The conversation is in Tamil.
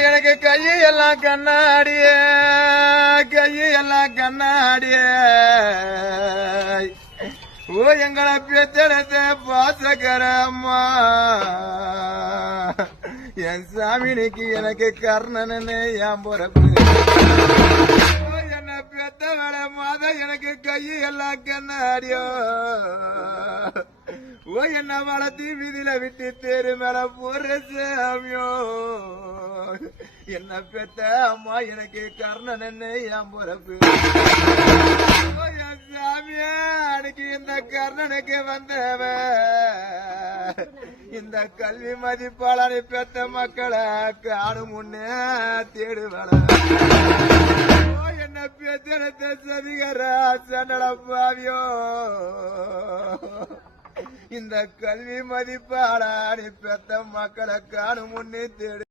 எனக்கு கையெல்லாம் கண்ணாடியே கையெல்லாம் கண்ணாடியே ஓ எங்களை பெத்தெடுத்த பாசக்கர அம்மா என் சாமினிக்கு எனக்கு கர்ணனே என் பொறப்பு என்ன பெத்தவள மாத எனக்கு கையெல்லாம் கண்ணாடியோ ஓ என்ன வளர்த்தி விதியில விட்டு தேரு மேல போற சாமியோ என்ன பெத்த அம்மா எனக்கு கர்ணன் என்ன என் பொறப்பு என் சாமியா அன்னைக்கு இந்த கர்ணனுக்கு வந்தவ இந்த கல்வி மதிப்பாளனை பெத்த மக்களை காணும் முன்னே தேடுவள என்ன பெத்த சதிகர சண்டல பாவியோ இந்த கல்வி மதிப்பாளனை பெத்த மக்களை காணும் முன்னே தேடு